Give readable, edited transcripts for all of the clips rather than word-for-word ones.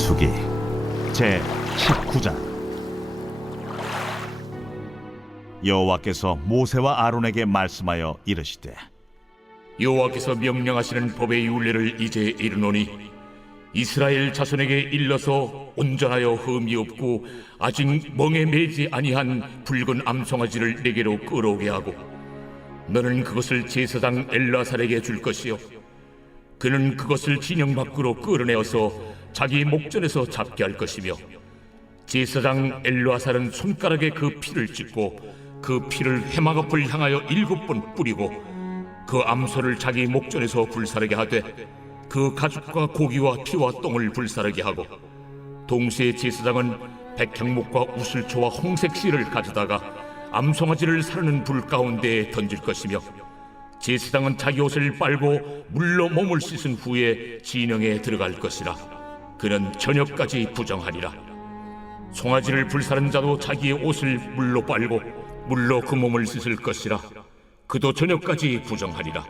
민수기 제 19장. 여호와께서 모세와 아론에게 말씀하여 이르시되, 여호와께서 명령하시는 법의 율례를 이제 이르노니 이스라엘 자손에게 일러서 온전하여 흠이 없고 아직 멍에 매지 아니한 붉은 암송아지를 내게로 끌어오게 하고, 너는 그것을 제사장 엘르아살에게 줄 것이요, 그는 그것을 진영 밖으로 끌어내어서 자기 목전에서 잡게 할 것이며, 제사장 엘르아살은 손가락에 그 피를 찍고 그 피를 회막 앞을 향하여 7번 뿌리고 그 암소를 자기 목전에서 불사르게 하되 그 가죽과 고기와 피와 똥을 불사르게 하고, 동시에 제사장은 백향목과 우슬초와 홍색 실을 가져다가 암송아지를 사르는 불 가운데에 던질 것이며, 제사장은 자기 옷을 빨고 물로 몸을 씻은 후에 진영에 들어갈 것이라. 그는 저녁까지 부정하리라. 송아지를 불사른 자도 자기의 옷을 물로 빨고 물로 그 몸을 씻을 것이라. 그도 저녁까지 부정하리라.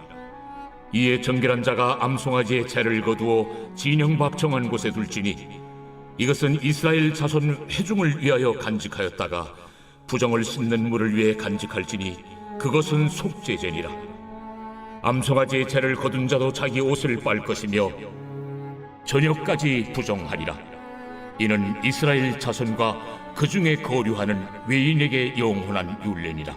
이에 정결한 자가 암송아지의 채를 거두어 진영 밖 정한 곳에 둘지니, 이것은 이스라엘 자손 회중을 위하여 간직하였다가 부정을 씻는 물을 위해 간직할지니 그것은 속죄제니라. 암송아지의 채를 거둔 자도 자기 옷을 빨 것이며 저녁까지 부정하리라. 이는 이스라엘 자손과 그 중에 거류하는 외인에게 영원한 율례니라.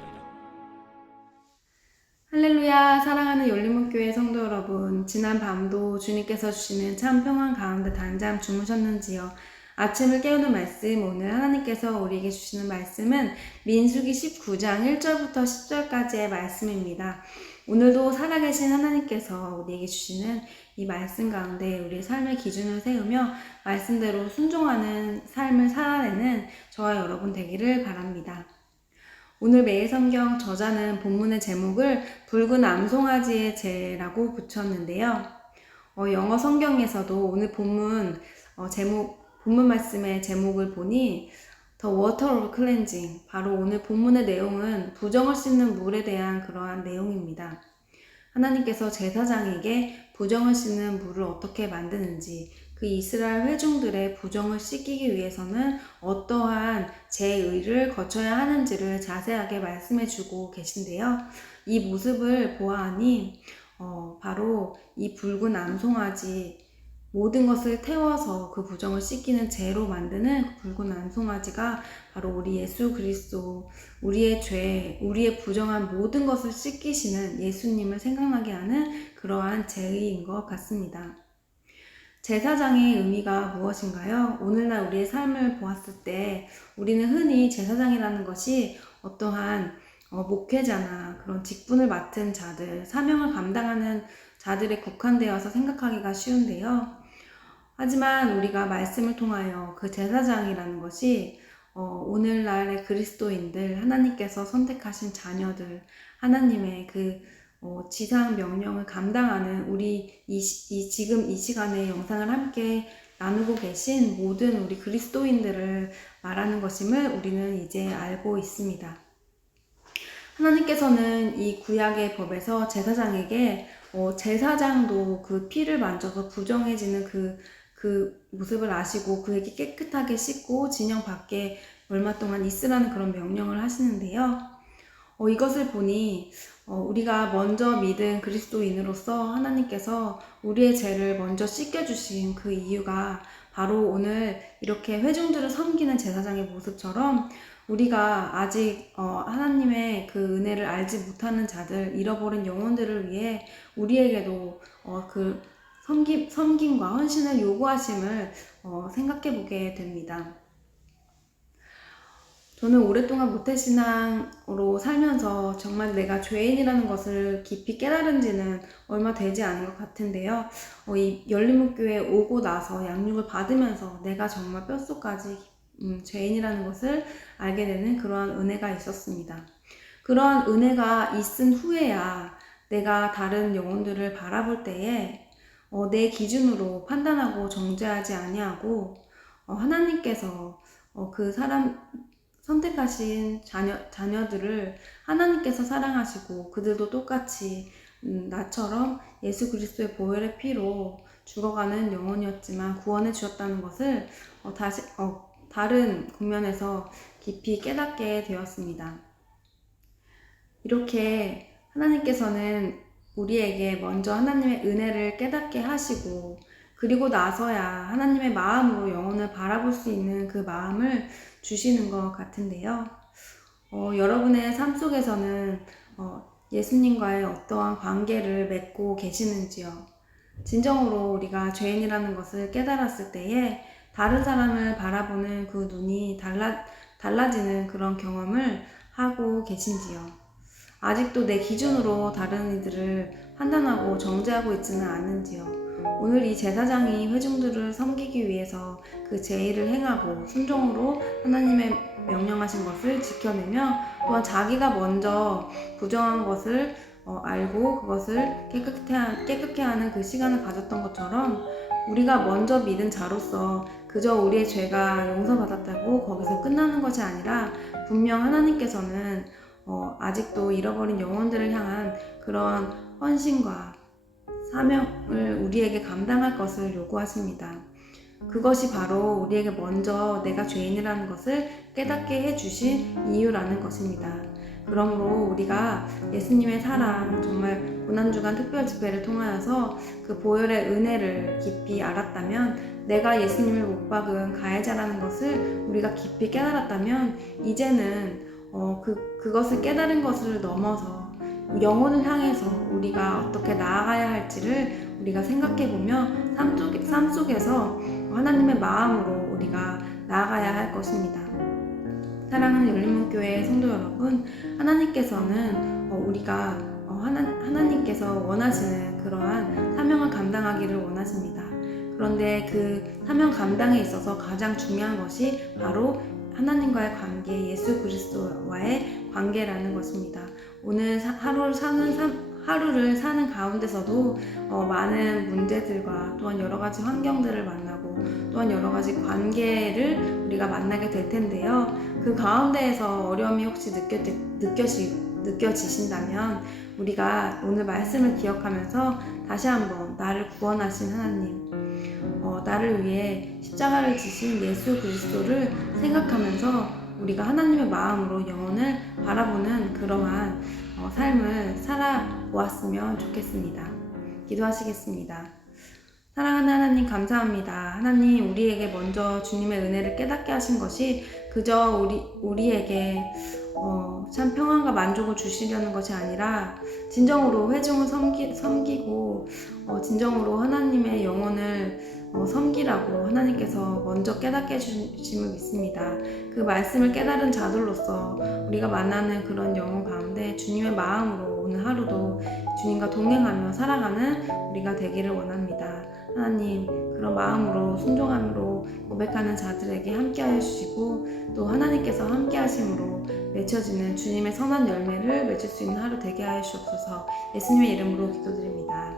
할렐루야. 사랑하는 열린문교회 성도 여러분, 지난 밤도 주님께서 주시는 참 평안 가운데 단잠 주무셨는지요? 아침을 깨우는 말씀, 오늘 하나님께서 우리에게 주시는 말씀은 민수기 19장 1절부터 10절까지의 말씀입니다. 오늘도 살아계신 하나님께서 우리에게 주시는 이 말씀 가운데 우리의 삶의 기준을 세우며 말씀대로 순종하는 삶을 살아내는 저와 여러분 되기를 바랍니다. 오늘 매일 성경 저자는 본문의 제목을 붉은 암송아지의 죄라고 붙였는데요. 영어 성경에서도 오늘 본문 말씀의 제목을 보니 The Water of Cleansing, 바로 오늘 본문의 내용은 부정을 씻는 물에 대한 그러한 내용입니다. 하나님께서 제사장에게 부정을 씻는 물을 어떻게 만드는지, 그 이스라엘 회중들의 부정을 씻기기 위해서는 어떠한 제의를 거쳐야 하는지를 자세하게 말씀해 주고 계신데요. 이 모습을 보아하니 바로 이 붉은 암송아지, 모든 것을 태워서 그 부정을 씻기는 재로 만드는 그 붉은 암송아지가 바로 우리 예수 그리스도, 우리의 죄, 우리의 부정한 모든 것을 씻기시는 예수님을 생각나게 하는 그러한 제의인 것 같습니다. 제사장의 의미가 무엇인가요? 오늘날 우리의 삶을 보았을 때 우리는 흔히 제사장이라는 것이 어떠한 목회자나 그런 직분을 맡은 자들, 사명을 감당하는 자들에 국한되어서 생각하기가 쉬운데요. 하지만 우리가 말씀을 통하여 그 제사장이라는 것이 오늘날의 그리스도인들, 하나님께서 선택하신 자녀들, 하나님의 그 지상 명령을 감당하는 우리 지금 이 시간에 영상을 함께 나누고 계신 모든 우리 그리스도인들을 말하는 것임을 우리는 이제 알고 있습니다. 하나님께서는 이 구약의 법에서 제사장에게 제사장도 그 피를 만져서 부정해지는 그 모습을 아시고 그에게 깨끗하게 씻고 진영 밖에 얼마 동안 있으라는 그런 명령을 하시는데요. 이것을 보니 우리가 먼저 믿은 그리스도인으로서 하나님께서 우리의 죄를 먼저 씻겨주신 그 이유가 바로 오늘 이렇게 회중들을 섬기는 제사장의 모습처럼 우리가 아직 하나님의 그 은혜를 알지 못하는 자들, 잃어버린 영혼들을 위해 우리에게도 그 섬김과 헌신을 요구하심을 생각해 보게 됩니다. 저는 오랫동안 모태신앙으로 살면서 정말 내가 죄인이라는 것을 깊이 깨달은 지는 얼마 되지 않은 것 같은데요. 이 열린목교에 오고 나서 양육을 받으면서 내가 정말 뼛속까지 죄인이라는 것을 알게 되는 그러한 은혜가 있었습니다. 그러한 은혜가 있은 후에야 내가 다른 영혼들을 바라볼 때에 내 기준으로 판단하고 정죄하지 아니하고 하나님께서 그 사람 선택하신 자녀들을 하나님께서 사랑하시고 그들도 똑같이 나처럼 예수 그리스도의 보혈의 피로 죽어가는 영혼이었지만 구원해 주셨다는 것을 다른 국면에서 깊이 깨닫게 되었습니다. 이렇게 하나님께서는 우리에게 먼저 하나님의 은혜를 깨닫게 하시고 그리고 나서야 하나님의 마음으로 영혼을 바라볼 수 있는 그 마음을 주시는 것 같은데요. 여러분의 삶 속에서는 예수님과의 어떠한 관계를 맺고 계시는지요? 진정으로 우리가 죄인이라는 것을 깨달았을 때에 다른 사람을 바라보는 그 눈이 달라지는 그런 경험을 하고 계신지요? 아직도 내 기준으로 다른 이들을 판단하고 정죄하고 있지는 않는지요? 오늘 이 제사장이 회중들을 섬기기 위해서 그 제의를 행하고 순종으로 하나님의 명령하신 것을 지켜내며 또한 자기가 먼저 부정한 것을 알고 그것을 깨끗게 하는 그 시간을 가졌던 것처럼 우리가 먼저 믿은 자로서 그저 우리의 죄가 용서받았다고 거기서 끝나는 것이 아니라 분명 하나님께서는 아직도 잃어버린 영혼들을 향한 그런 헌신과 사명을 우리에게 감당할 것을 요구하십니다. 그것이 바로 우리에게 먼저 내가 죄인이라는 것을 깨닫게 해주신 이유라는 것입니다. 그러므로 우리가 예수님의 사랑, 정말 고난주간 특별집회를 통하여서 그 보혈의 은혜를 깊이 알았다면, 내가 예수님을 못 박은 가해자라는 것을 우리가 깊이 깨달았다면, 이제는 그것을 깨달은 것을 넘어서 영혼을 향해서 우리가 어떻게 나아가야 할지를 우리가 생각해보며 삶 속에서 하나님의 마음으로 우리가 나아가야 할 것입니다. 사랑하는 열린문교회 성도 여러분, 하나님께서는 우리가 하나님께서 원하시는 그러한 사명을 감당하기를 원하십니다. 그런데 그 사명 감당에 있어서 가장 중요한 것이 바로 하나님과의 관계, 예수 그리스도와의 관계라는 것입니다. 오늘 하루를 사는 가운데서도 많은 문제들과 또한 여러 가지 환경들을 만나고 또한 여러 가지 관계를 우리가 만나게 될 텐데요. 그 가운데에서 어려움이 혹시 느껴지신다면 우리가 오늘 말씀을 기억하면서 다시 한번 나를 구원하신 하나님, 나를 위해 십자가를 지신 예수 그리스도를 생각하면서 우리가 하나님의 마음으로 영혼을 바라보는 그러한 삶을 살아보았으면 좋겠습니다. 기도하시겠습니다. 사랑하는 하나님, 감사합니다. 하나님, 우리에게 먼저 주님의 은혜를 깨닫게 하신 것이 그저 우리에게 참 평안과 만족을 주시려는 것이 아니라 진정으로 회중을 섬기고 진정으로 하나님의 영혼을 섬기라고 하나님께서 먼저 깨닫게 해주심을 믿습니다. 그 말씀을 깨달은 자들로서 우리가 만나는 그런 영혼 가운데 주님의 마음으로 오늘 하루도 주님과 동행하며 살아가는 우리가 되기를 원합니다. 하나님, 그런 마음으로 순종함으로 고백하는 자들에게 함께하여 주시고 또 하나님께서 함께하심으로 맺혀지는 주님의 선한 열매를 맺을 수 있는 하루 되게 하여 주옵소서. 예수님의 이름으로 기도드립니다.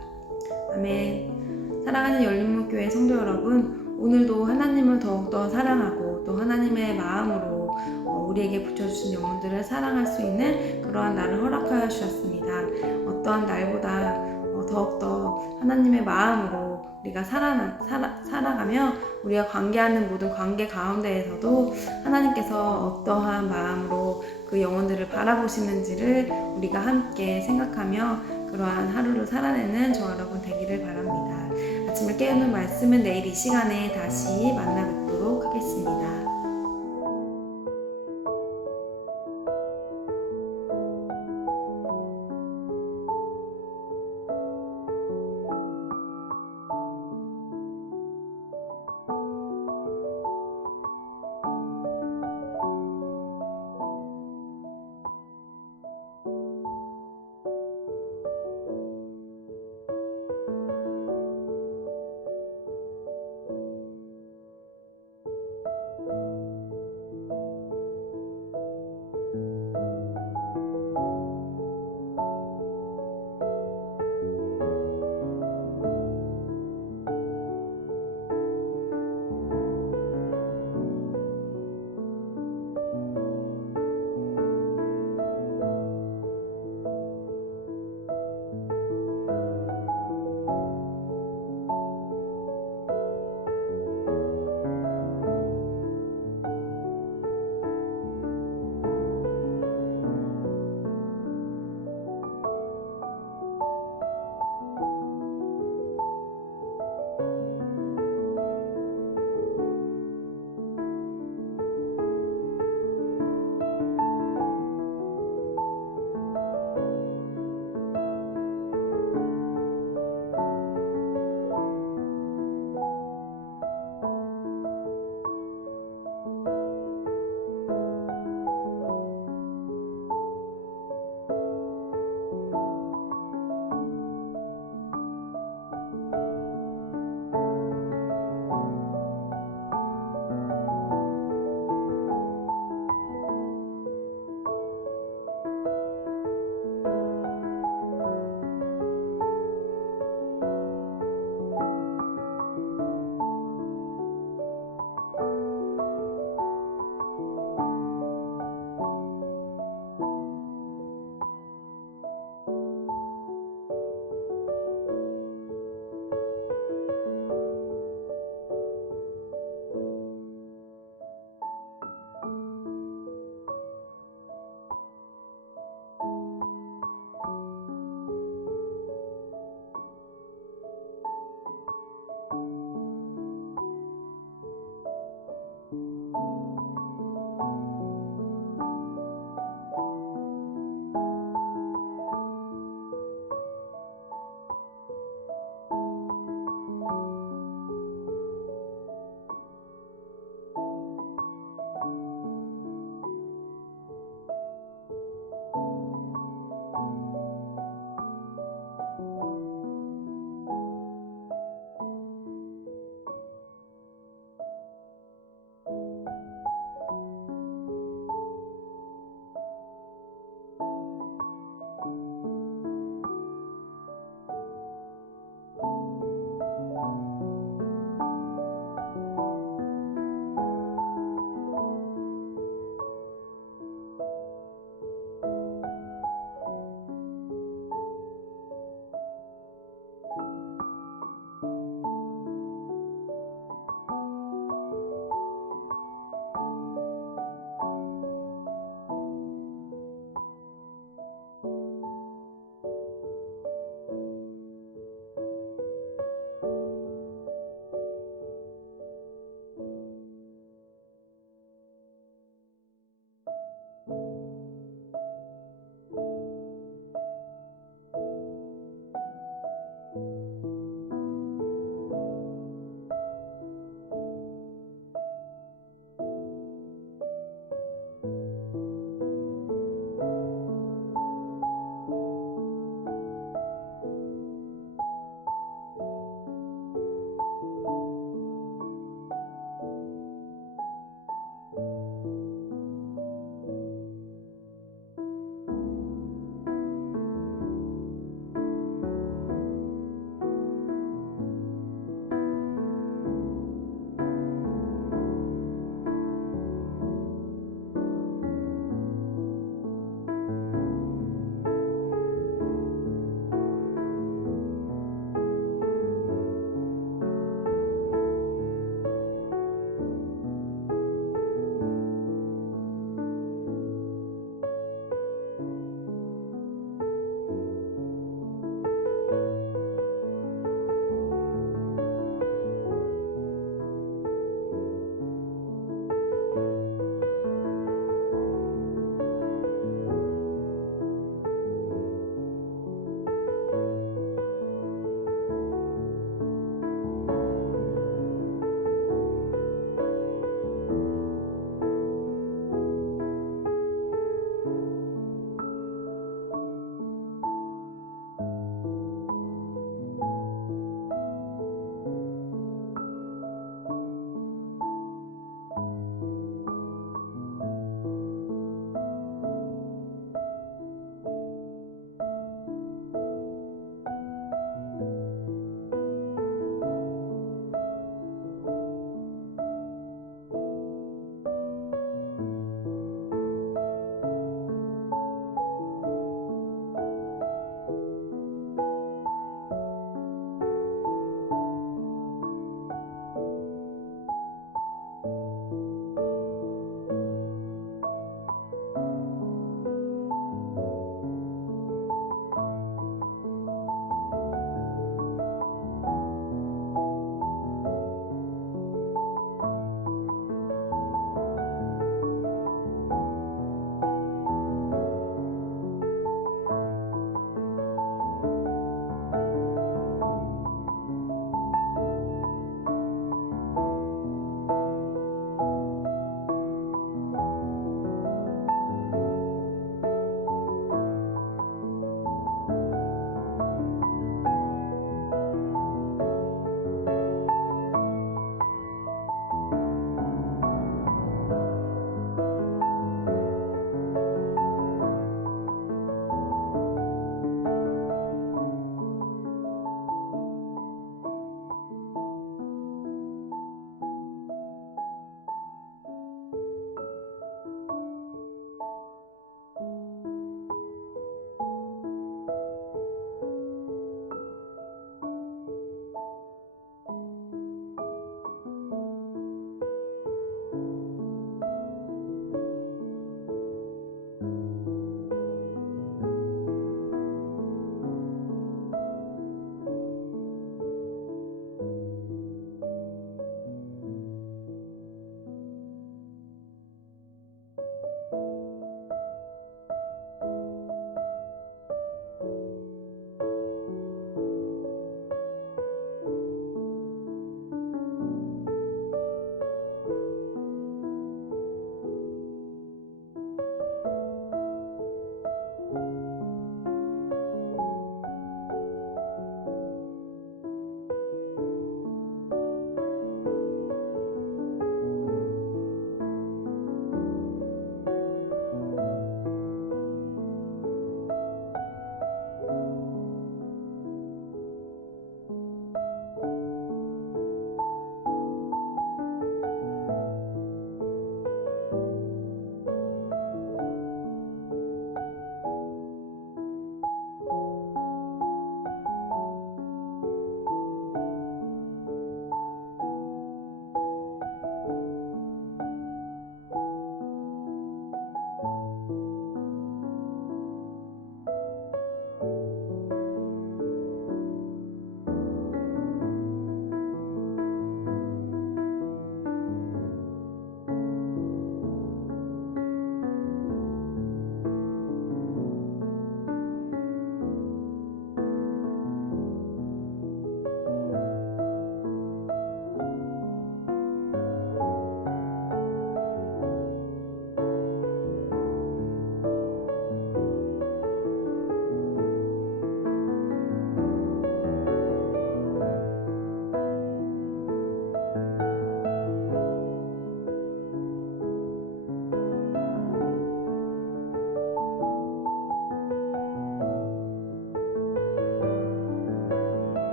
아멘. 사랑하는 열린문교회 성도 여러분, 오늘도 하나님을 더욱더 사랑하고 또 하나님의 마음으로 우리에게 붙여주신 영혼들을 사랑할 수 있는 그러한 날을 허락하여 주셨습니다. 어떠한 날보다 더욱더 하나님의 마음으로 우리가 살아가며 우리가 관계하는 모든 관계 가운데에서도 하나님께서 어떠한 마음으로 그 영혼들을 바라보시는지를 우리가 함께 생각하며 그러한 하루를 살아내는 저와 여러분 되기를 바랍니다. 아침을 깨우는 말씀은 내일 이 시간에 다시 만나 뵙도록 하겠습니다.